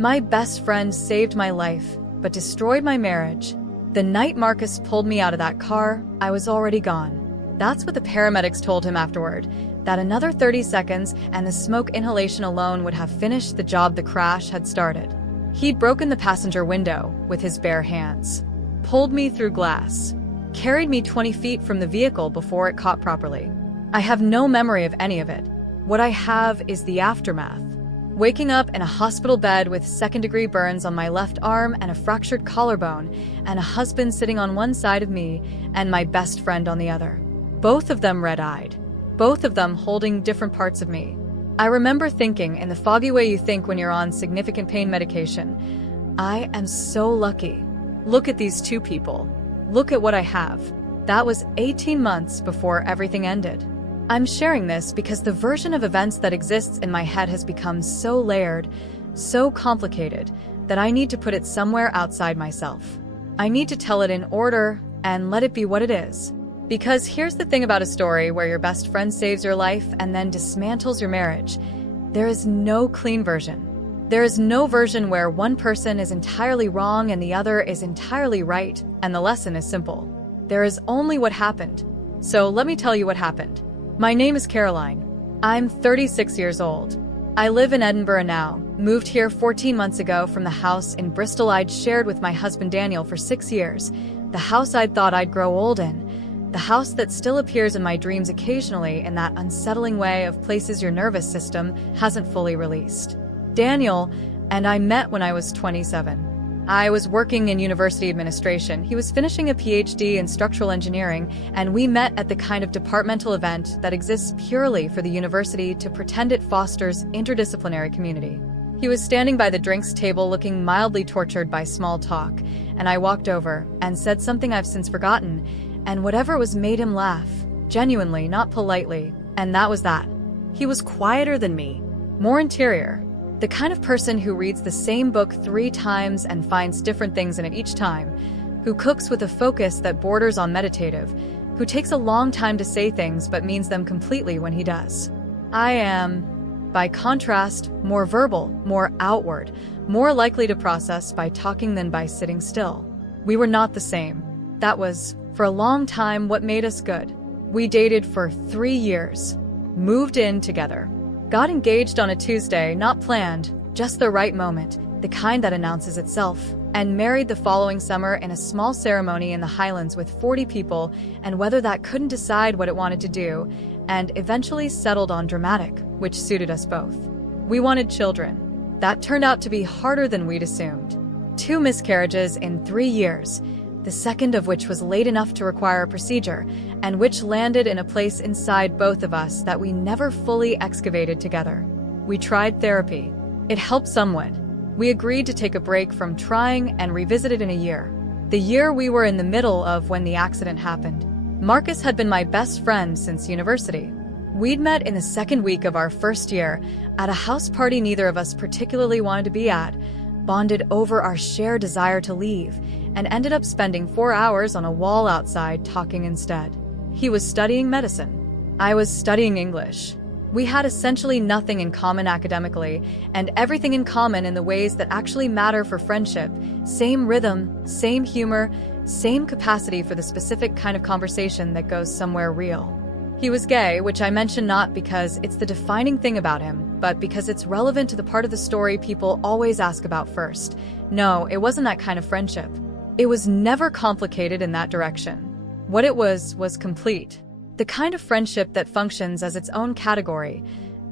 My best friend saved my life, but destroyed my marriage. The night Marcus pulled me out of that car, I was already gone. That's what the paramedics told him afterward, that another 30 seconds and the smoke inhalation alone would have finished the job the crash had started. He'd broken the passenger window with his bare hands, pulled me through glass, carried me 20 feet from the vehicle before it caught properly. I have no memory of any of it. What I have is the aftermath. Waking up in a hospital bed with second-degree burns on my left arm and a fractured collarbone, and a husband sitting on one side of me and my best friend on the other. Both of them red-eyed. Both of them holding different parts of me. I remember thinking, in the foggy way you think when you're on significant pain medication, I am so lucky. Look at these two people. Look at what I have. That was 18 months before everything ended. I'm sharing this because the version of events that exists in my head has become so layered, so complicated, that I need to put it somewhere outside myself. I need to tell it in order and let it be what it is. Because here's the thing about a story where your best friend saves your life and then dismantles your marriage. There is no clean version. There is no version where one person is entirely wrong and the other is entirely right, and the lesson is simple. There is only what happened. So let me tell you what happened. My name is Caroline. I'm 36 years old. I live in Edinburgh now, moved here 14 months ago from the house in Bristol I'd shared with my husband Daniel for 6 years, the house I'd thought I'd grow old in, the house that still appears in my dreams occasionally in that unsettling way of places your nervous system hasn't fully released. Daniel and I met when I was 27. I was working in university administration. He was finishing a PhD in structural engineering, and we met at the kind of departmental event that exists purely for the university to pretend it fosters interdisciplinary community. He was standing by the drinks table looking mildly tortured by small talk, and I walked over and said something I've since forgotten, and whatever it was made him laugh, genuinely, not politely, and that was that. He was quieter than me, more interior. The kind of person who reads the same book 3 times and finds different things in it each time, who cooks with a focus that borders on meditative, who takes a long time to say things but means them completely when he does. I am, by contrast, more verbal, more outward, more likely to process by talking than by sitting still. We were not the same. That was, for a long time, what made us good. We dated for 3 years, moved in together. Got engaged on a Tuesday, not planned, just the right moment, the kind that announces itself, and married the following summer in a small ceremony in the Highlands with 40 people, and whether that couldn't decide what it wanted to do, and eventually settled on dramatic, which suited us both. We wanted children. That turned out to be harder than we'd assumed. 2 miscarriages in 3 years, the second of which was late enough to require a procedure, and which landed in a place inside both of us that we never fully excavated together. We tried therapy. It helped somewhat. We agreed to take a break from trying and revisit it in a year. The year we were in the middle of when the accident happened. Marcus had been my best friend since university. We'd met in the second week of our first year at a house party neither of us particularly wanted to be at, bonded over our shared desire to leave, and ended up spending 4 hours on a wall outside talking instead. He was studying medicine. I was studying English. We had essentially nothing in common academically, and everything in common in the ways that actually matter for friendship. Same rhythm, same humor, same capacity for the specific kind of conversation that goes somewhere real. He was gay, which I mention not because it's the defining thing about him, but because it's relevant to the part of the story people always ask about first. No, it wasn't that kind of friendship. It was never complicated in that direction. What it was complete. The kind of friendship that functions as its own category.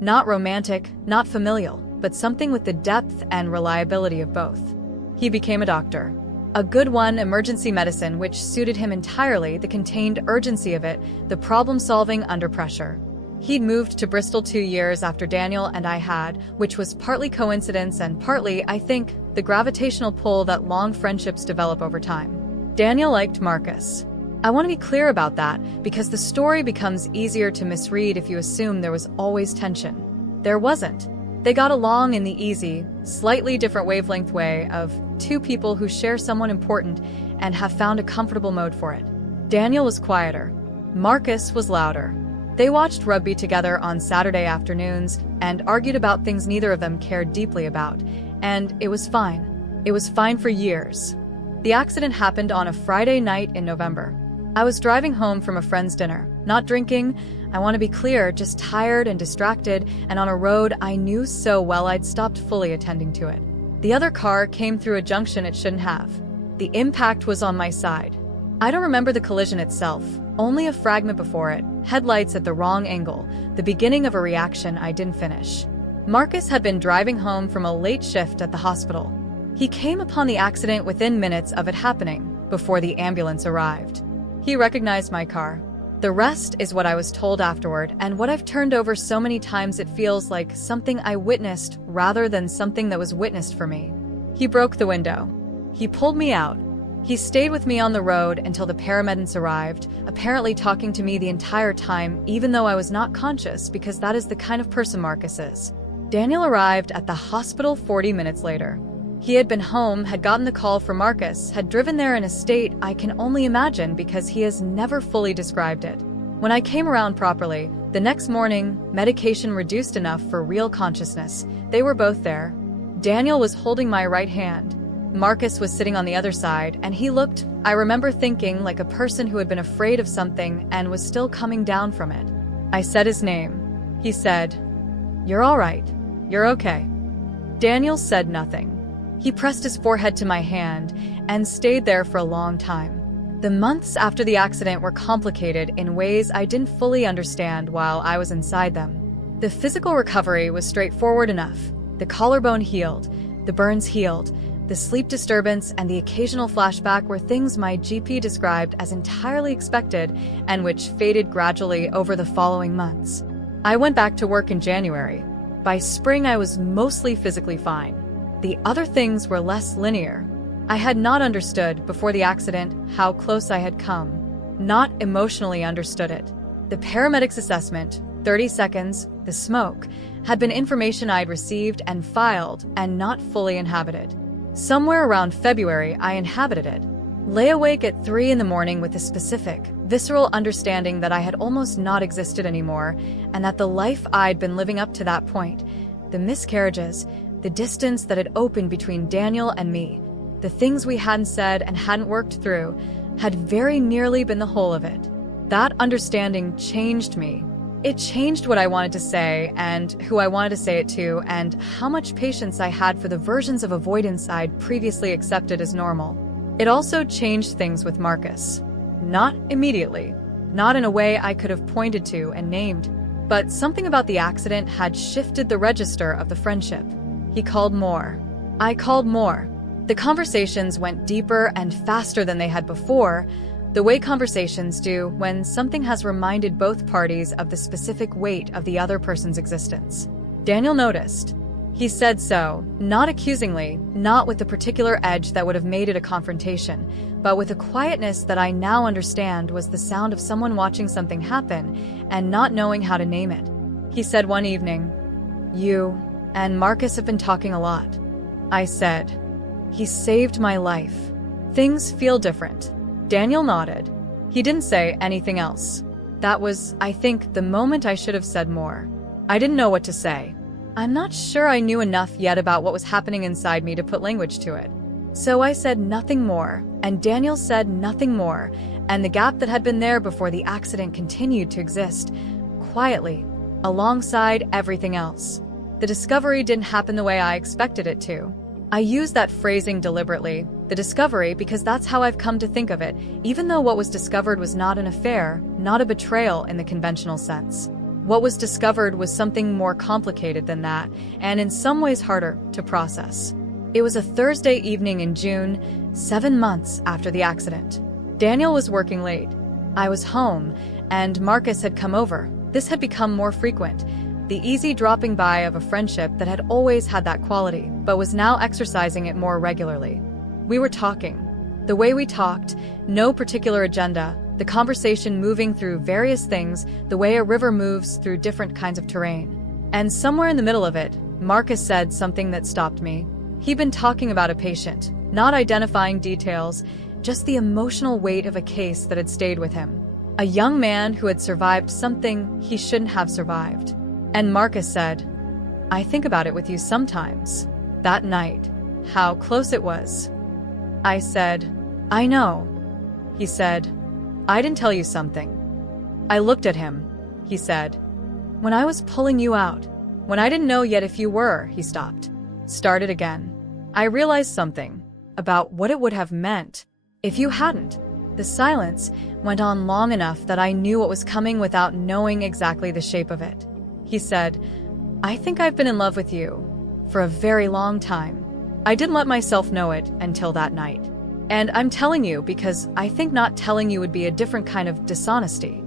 Not romantic, not familial, but something with the depth and reliability of both. He became a doctor. A good one, emergency medicine, which suited him entirely, the contained urgency of it, the problem-solving under pressure. He'd moved to Bristol 2 years after Daniel and I had, which was partly coincidence and partly, I think, the gravitational pull that long friendships develop over time. Daniel liked Marcus. I want to be clear about that, because the story becomes easier to misread if you assume there was always tension. There wasn't. They got along in the easy, slightly different wavelength way of 2 people who share someone important and have found a comfortable mode for it. Daniel was quieter. Marcus was louder. They watched rugby together on Saturday afternoons and argued about things neither of them cared deeply about, and it was fine. It was fine for years. The accident happened on a Friday night in November. I was driving home from a friend's dinner, not drinking, I want to be clear, just tired and distracted, and on a road I knew so well I'd stopped fully attending to it. The other car came through a junction it shouldn't have. The impact was on my side. I don't remember the collision itself, only a fragment before it, headlights at the wrong angle, the beginning of a reaction I didn't finish. Marcus had been driving home from a late shift at the hospital. He came upon the accident within minutes of it happening, before the ambulance arrived. He recognized my car. The rest is what I was told afterward, and what I've turned over so many times it feels like something I witnessed rather than something that was witnessed for me. He broke the window. He pulled me out. He stayed with me on the road until the paramedics arrived, apparently talking to me the entire time, even though I was not conscious, because that is the kind of person Marcus is. Daniel arrived at the hospital 40 minutes later. He had been home, had gotten the call for Marcus, had driven there in a state I can only imagine because he has never fully described it. When I came around properly, the next morning, medication reduced enough for real consciousness. They were both there. Daniel was holding my right hand. Marcus was sitting on the other side, and he looked, I remember thinking, like a person who had been afraid of something and was still coming down from it. I said his name. He said, "You're all right. You're okay." Daniel said nothing. He pressed his forehead to my hand and stayed there for a long time. The months after the accident were complicated in ways I didn't fully understand while I was inside them. The physical recovery was straightforward enough. The collarbone healed, the burns healed, the sleep disturbance and the occasional flashback were things my GP described as entirely expected and which faded gradually over the following months. I went back to work in January. By spring, I was mostly physically fine. The other things were less linear. I had not understood before the accident how close I had come. Not emotionally understood it. The paramedics assessment, 30 seconds, the smoke, had been information I'd received and filed and not fully inhabited. Somewhere around February, I inhabited it. Lay awake at 3 in the morning with a specific, visceral understanding that I had almost not existed anymore and that the life I'd been living up to that point, the miscarriages, the distance that had opened between Daniel and me, the things we hadn't said and hadn't worked through, had very nearly been the whole of it. That understanding changed me. It changed what I wanted to say and who I wanted to say it to and how much patience I had for the versions of avoidance I'd previously accepted as normal. It also changed things with Marcus. Not immediately, not in a way I could have pointed to and named, but something about the accident had shifted the register of the friendship. He called more. I called more. The conversations went deeper and faster than they had before, the way conversations do when something has reminded both parties of the specific weight of the other person's existence. Daniel noticed. He said so, not accusingly, not with the particular edge that would have made it a confrontation, but with a quietness that I now understand was the sound of someone watching something happen and not knowing how to name it. He said one evening, "You and Marcus have been talking a lot." I said, "He saved my life. Things feel different." Daniel nodded. He didn't say anything else. That was, I think, the moment I should have said more. I didn't know what to say. I'm not sure I knew enough yet about what was happening inside me to put language to it. So I said nothing more, and Daniel said nothing more, and the gap that had been there before the accident continued to exist, quietly, alongside everything else. The discovery didn't happen the way I expected it to. I use that phrasing deliberately, the discovery, because that's how I've come to think of it, even though what was discovered was not an affair, not a betrayal in the conventional sense. What was discovered was something more complicated than that, and in some ways harder to process. It was a Thursday evening in June, 7 months after the accident. Daniel was working late. I was home, and Marcus had come over. This had become more frequent. The easy dropping by of a friendship that had always had that quality, but was now exercising it more regularly. We were talking. The way we talked, no particular agenda, the conversation moving through various things, the way a river moves through different kinds of terrain. And somewhere in the middle of it, Marcus said something that stopped me. He'd been talking about a patient, not identifying details, just the emotional weight of a case that had stayed with him. A young man who had survived something he shouldn't have survived. And Marcus said, "I think about it with you sometimes." that night, how close it was. I said, I know. He said, I didn't tell you something. I looked at him. He said, when I was pulling you out, when I didn't know yet if you were, he stopped. Started again. I realized something about what it would have meant if you hadn't. The silence went on long enough that I knew what was coming without knowing exactly the shape of it. He said, I think I've been in love with you for a very long time. I didn't let myself know it until that night. And I'm telling you because I think not telling you would be a different kind of dishonesty.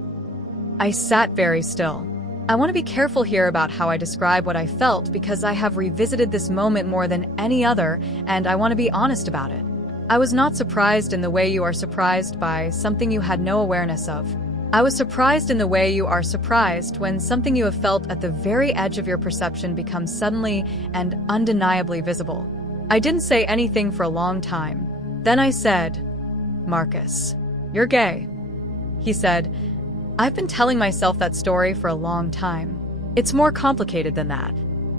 I sat very still. I want to be careful here about how I describe what I felt because I have revisited this moment more than any other, and I want to be honest about it. I was not surprised in the way you are surprised by something you had no awareness of. I was surprised in the way you are surprised when something you have felt at the very edge of your perception becomes suddenly and undeniably visible. I didn't say anything for a long time. Then I said, Marcus, you're gay. He said, I've been telling myself that story for a long time. It's more complicated than that.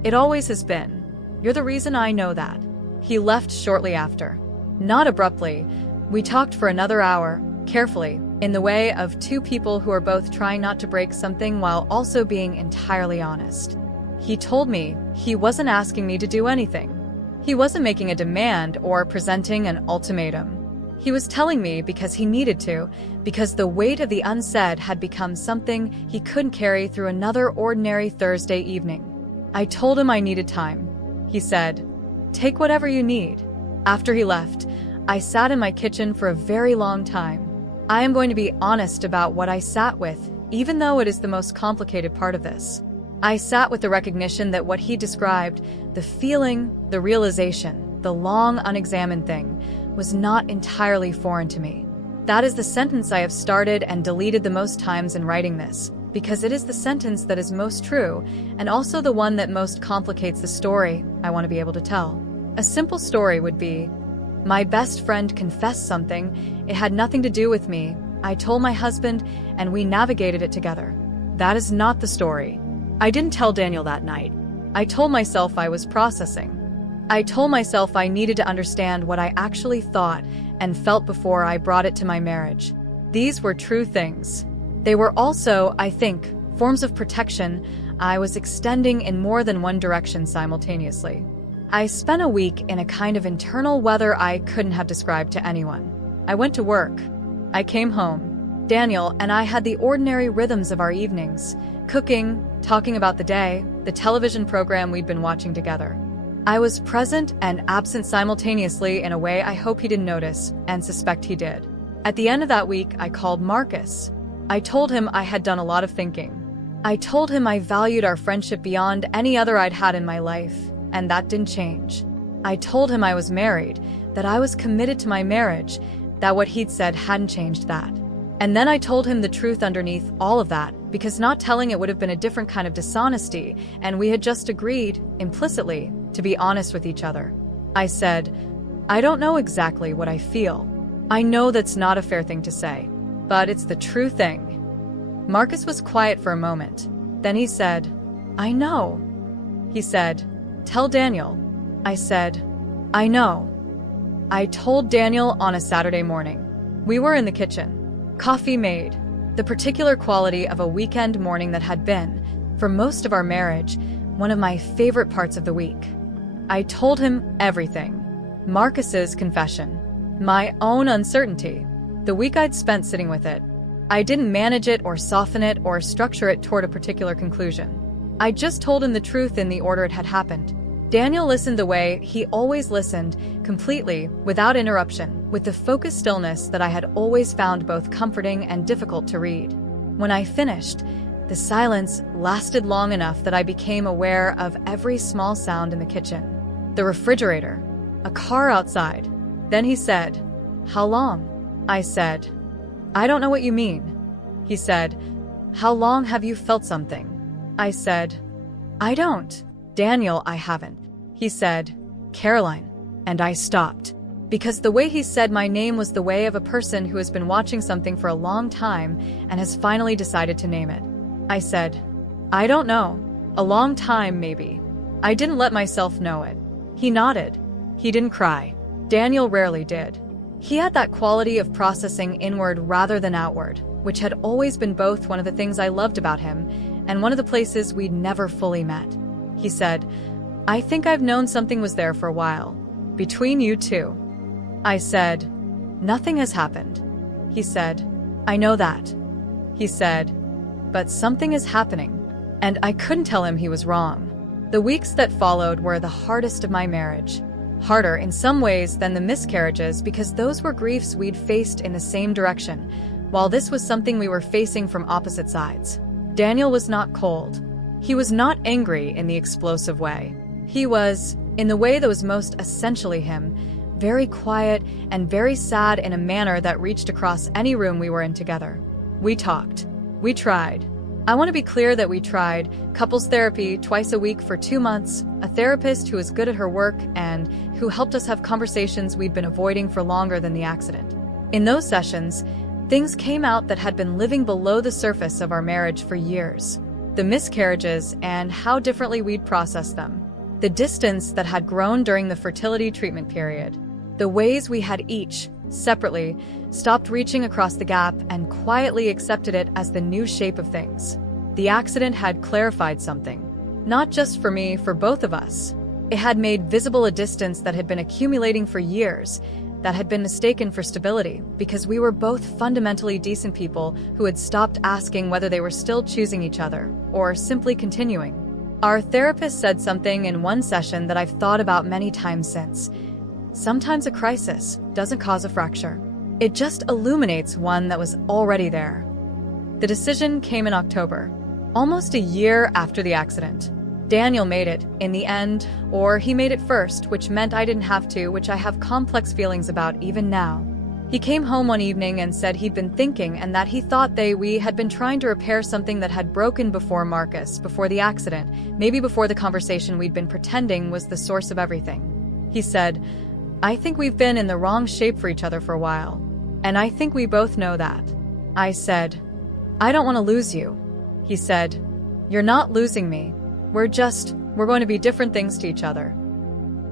It always has been. You're the reason I know that. He left shortly after. Not abruptly. We talked for another hour, carefully, in the way of two people who are both trying not to break something while also being entirely honest. He told me he wasn't asking me to do anything. He wasn't making a demand or presenting an ultimatum. He was telling me because he needed to, because the weight of the unsaid had become something he couldn't carry through another ordinary Thursday evening. I told him I needed time. He said, take whatever you need. After he left, I sat in my kitchen for a very long time. I am going to be honest about what I sat with, even though it is the most complicated part of this. I sat with the recognition that what he described, the feeling, the realization, the long unexamined thing, was not entirely foreign to me. That is the sentence I have started and deleted the most times in writing this, because it is the sentence that is most true, and also the one that most complicates the story I want to be able to tell. A simple story would be, my best friend confessed something, it had nothing to do with me, I told my husband, and we navigated it together. That is not the story. I didn't tell Daniel that night. I told myself I was processing. I told myself I needed to understand what I actually thought and felt before I brought it to my marriage. These were true things. They were also, I think, forms of protection I was extending in more than one direction simultaneously. I spent a week in a kind of internal weather I couldn't have described to anyone. I went to work. I came home. Daniel and I had the ordinary rhythms of our evenings, cooking, talking about the day, the television program we'd been watching together. I was present and absent simultaneously in a way I hope he didn't notice, and suspect he did. At the end of that week, I called Marcus. I told him I had done a lot of thinking. I told him I valued our friendship beyond any other I'd had in my life, and that didn't change. I told him I was married, that I was committed to my marriage, that what he'd said hadn't changed that. And then I told him the truth underneath all of that, because not telling it would have been a different kind of dishonesty, and we had just agreed, implicitly, to be honest with each other. I said, I don't know exactly what I feel. I know that's not a fair thing to say, but it's the true thing. Marcus was quiet for a moment. Then he said, I know. He said, tell Daniel. I said, I know. I told Daniel on a Saturday morning. We were in the kitchen. Coffee made. The particular quality of a weekend morning that had been, for most of our marriage, one of my favorite parts of the week. I told him everything. Marcus's confession. My own uncertainty. The week I'd spent sitting with it. I didn't manage it or soften it or structure it toward a particular conclusion. I just told him the truth in the order it had happened. Daniel listened the way he always listened, completely, without interruption, with the focused stillness that I had always found both comforting and difficult to read. When I finished, the silence lasted long enough that I became aware of every small sound in the kitchen. The refrigerator, a car outside. Then he said, how long? I said, I don't know what you mean. He said, how long have you felt something? I said, I don't. Daniel, I haven't. He said, Caroline. And I stopped. Because the way he said my name was the way of a person who has been watching something for a long time and has finally decided to name it. I said, I don't know. A long time, maybe. I didn't let myself know it. He nodded. He didn't cry. Daniel rarely did. He had that quality of processing inward rather than outward, which had always been both one of the things I loved about him and one of the places we'd never fully met. He said, "I think I've known something was there for a while. Between you two." I said, "Nothing has happened." He said, "I know that." He said, "But something is happening." And I couldn't tell him he was wrong. The weeks that followed were the hardest of my marriage. Harder in some ways than the miscarriages because those were griefs we'd faced in the same direction, while this was something we were facing from opposite sides. Daniel was not cold. He was not angry in the explosive way. He was, in the way that was most essentially him, very quiet and very sad in a manner that reached across any room we were in together. We talked. We tried. I want to be clear that we tried couples therapy twice a week for 2 months, a therapist who was good at her work and who helped us have conversations we'd been avoiding for longer than the accident. In those sessions, things came out that had been living below the surface of our marriage for years. The miscarriages and how differently we'd processed them. The distance that had grown during the fertility treatment period. The ways we had each, separately, stopped reaching across the gap and quietly accepted it as the new shape of things. The accident had clarified something. Not just for me, for both of us. It had made visible a distance that had been accumulating for years, that had been mistaken for stability, because we were both fundamentally decent people who had stopped asking whether they were still choosing each other, or simply continuing. Our therapist said something in one session that I've thought about many times since. Sometimes a crisis doesn't cause a fracture. It just illuminates one that was already there. The decision came in October, almost a year after the accident. Daniel made it, in the end, or he made it first, which meant I didn't have to, which I have complex feelings about even now. He came home one evening and said he'd been thinking and that he thought we had been trying to repair something that had broken before Marcus, before the accident, maybe before the conversation we'd been pretending was the source of everything. He said, "I think we've been in the wrong shape for each other for a while. And I think we both know that." I said, "I don't want to lose you." He said, "You're not losing me. We're going to be different things to each other."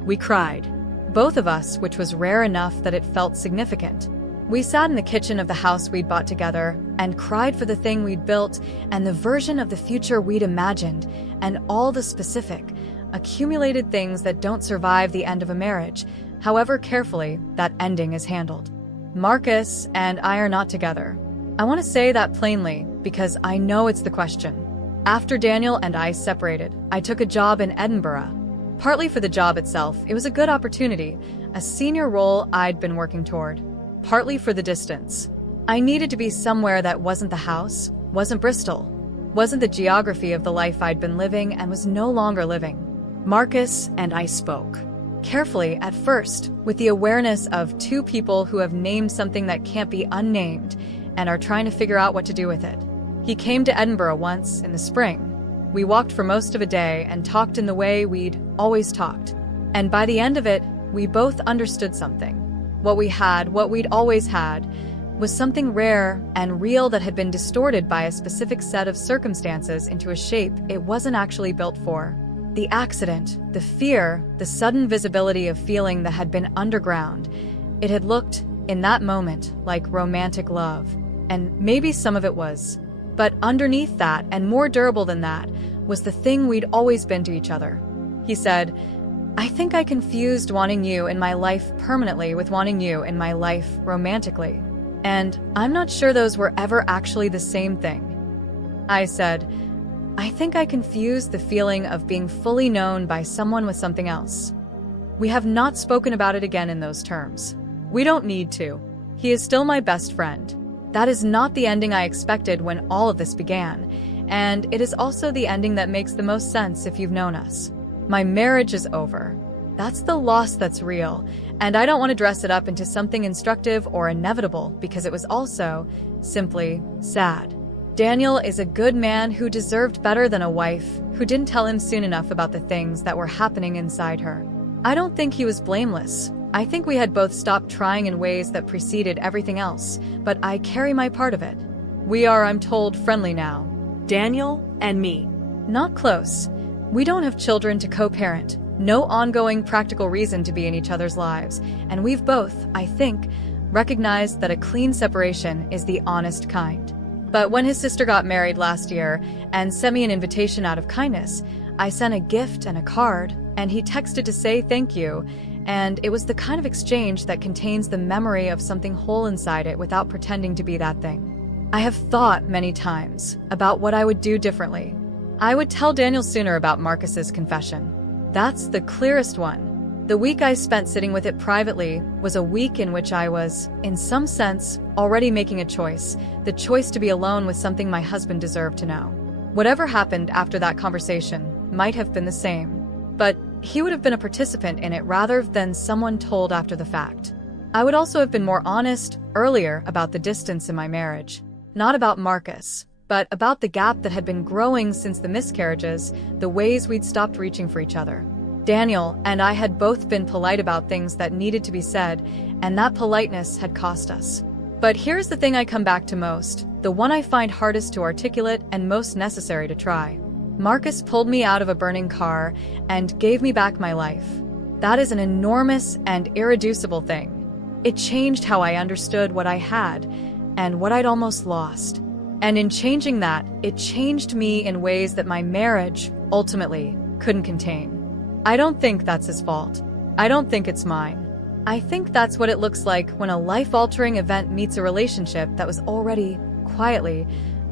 We cried. Both of us, which was rare enough that it felt significant. We sat in the kitchen of the house we'd bought together and cried for the thing we'd built and the version of the future we'd imagined and all the specific, accumulated things that don't survive the end of a marriage, however carefully that ending is handled. Marcus and I are not together. I want to say that plainly because I know it's the question. After Daniel and I separated, I took a job in Edinburgh. Partly for the job itself, it was a good opportunity, a senior role I'd been working toward. Partly for the distance. I needed to be somewhere that wasn't the house, wasn't Bristol, wasn't the geography of the life I'd been living and was no longer living. Marcus and I spoke. Carefully at first, with the awareness of two people who have named something that can't be unnamed and are trying to figure out what to do with it. He came to Edinburgh once in the spring. We walked for most of a day and talked in the way we'd always talked. And by the end of it, we both understood something. What we'd always had, was something rare and real that had been distorted by a specific set of circumstances into a shape it wasn't actually built for. The accident, the fear, the sudden visibility of feeling that had been underground. It had looked, in that moment, like romantic love. And maybe some of it was. But underneath that, and more durable than that, was the thing we'd always been to each other. He said, "I think I confused wanting you in my life permanently with wanting you in my life romantically. And I'm not sure those were ever actually the same thing." I said, "I think I confused the feeling of being fully known by someone with something else." We have not spoken about it again in those terms. We don't need to. He is still my best friend. That is not the ending I expected when all of this began, and it is also the ending that makes the most sense if you've known us. My marriage is over. That's the loss that's real, and I don't want to dress it up into something instructive or inevitable because it was also, simply, sad. Daniel is a good man who deserved better than a wife who didn't tell him soon enough about the things that were happening inside her. I don't think he was blameless. I think we had both stopped trying in ways that preceded everything else, but I carry my part of it. We are, I'm told, friendly now. Daniel and me. Not close. We don't have children to co-parent. No ongoing practical reason to be in each other's lives, and we've both, I think, recognized that a clean separation is the honest kind. But when his sister got married last year and sent me an invitation out of kindness, I sent a gift and a card, and he texted to say thank you, and it was the kind of exchange that contains the memory of something whole inside it without pretending to be that thing. I have thought many times about what I would do differently. I would tell Daniel sooner about Marcus's confession. That's the clearest one. The week I spent sitting with it privately was a week in which I was, in some sense, already making a choice, the choice to be alone with something my husband deserved to know. Whatever happened after that conversation might have been the same, but he would have been a participant in it rather than someone told after the fact. I would also have been more honest earlier about the distance in my marriage. Not about Marcus, but about the gap that had been growing since the miscarriages, the ways we'd stopped reaching for each other. Daniel and I had both been polite about things that needed to be said, and that politeness had cost us. But here's the thing I come back to most, the one I find hardest to articulate and most necessary to try. Marcus pulled me out of a burning car and gave me back my life. That is an enormous and irreducible thing. It changed how I understood what I had and what I'd almost lost. And in changing that, it changed me in ways that my marriage, ultimately, couldn't contain. I don't think that's his fault. I don't think it's mine. I think that's what it looks like when a life-altering event meets a relationship that was already, quietly,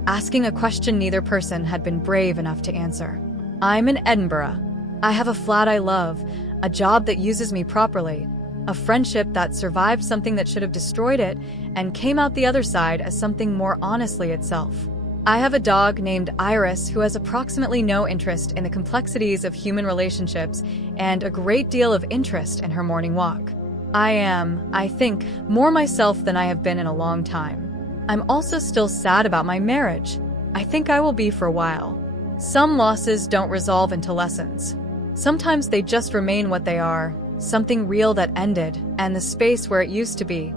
asking a question neither person had been brave enough to answer. I'm in Edinburgh. I have a flat I love, a job that uses me properly, a friendship that survived something that should have destroyed it and came out the other side as something more honestly itself. I have a dog named Iris who has approximately no interest in the complexities of human relationships and a great deal of interest in her morning walk. I am, I think, more myself than I have been in a long time. I'm also still sad about my marriage. I think I will be for a while. Some losses don't resolve into lessons. Sometimes they just remain what they are, something real that ended, and the space where it used to be,